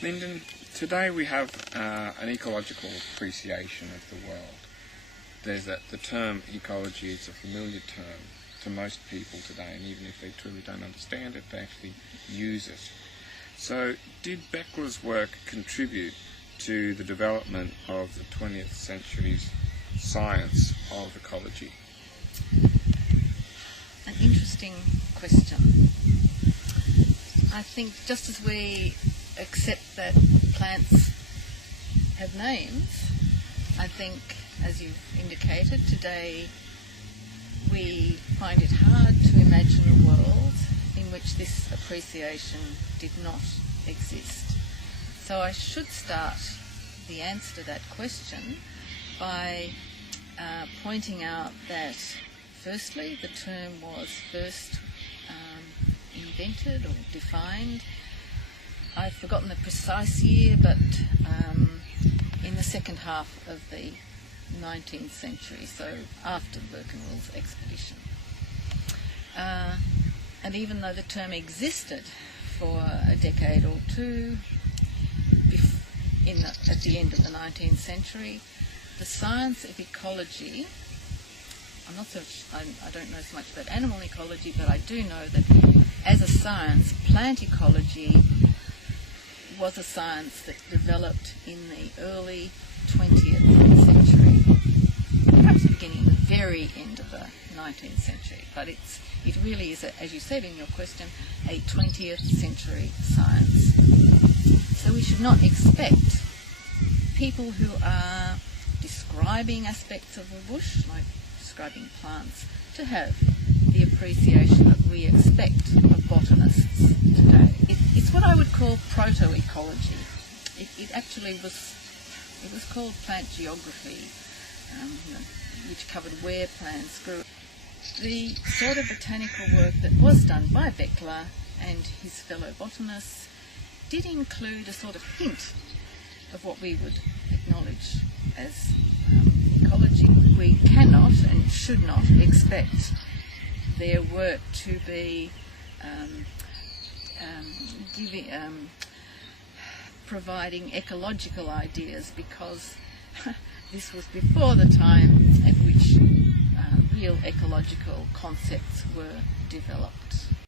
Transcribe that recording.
Linden, today we have an ecological appreciation of the world. The term ecology is a familiar term to most people today, and even if they truly don't understand it, they actually use it. So, did Beckler's work contribute to the development of the 20th century's science of ecology? An interesting question. I think just as we accept that plants have names, I think, as you've indicated, today we find it hard to imagine a world in which this appreciation did not exist. So I should start the answer to that question by pointing out that firstly the term was first invented or defined. I've forgotten the precise year, but in the second half of the 19th century, so after the Beckler's expedition. And even though the term existed for a decade or two at the end of the 19th century, the science of ecology, I don't know so much about animal ecology, but I do know that as a science, plant ecology was a science that developed in the early 20th century, perhaps beginning the very end of the 19th century. But it really is, as you said in your question, a 20th century science. So we should not expect people who are describing aspects of a bush, like describing plants, to have the appreciation that we expect of botanists today. It's what I would call proto-ecology. It actually was called plant geography, which covered where plants grew. The sort of botanical work that was done by Beckler and his fellow botanists did include a sort of hint of what we would acknowledge as ecology. We cannot and should not expect their work to be providing ecological ideas, because this was before the time at which real ecological concepts were developed.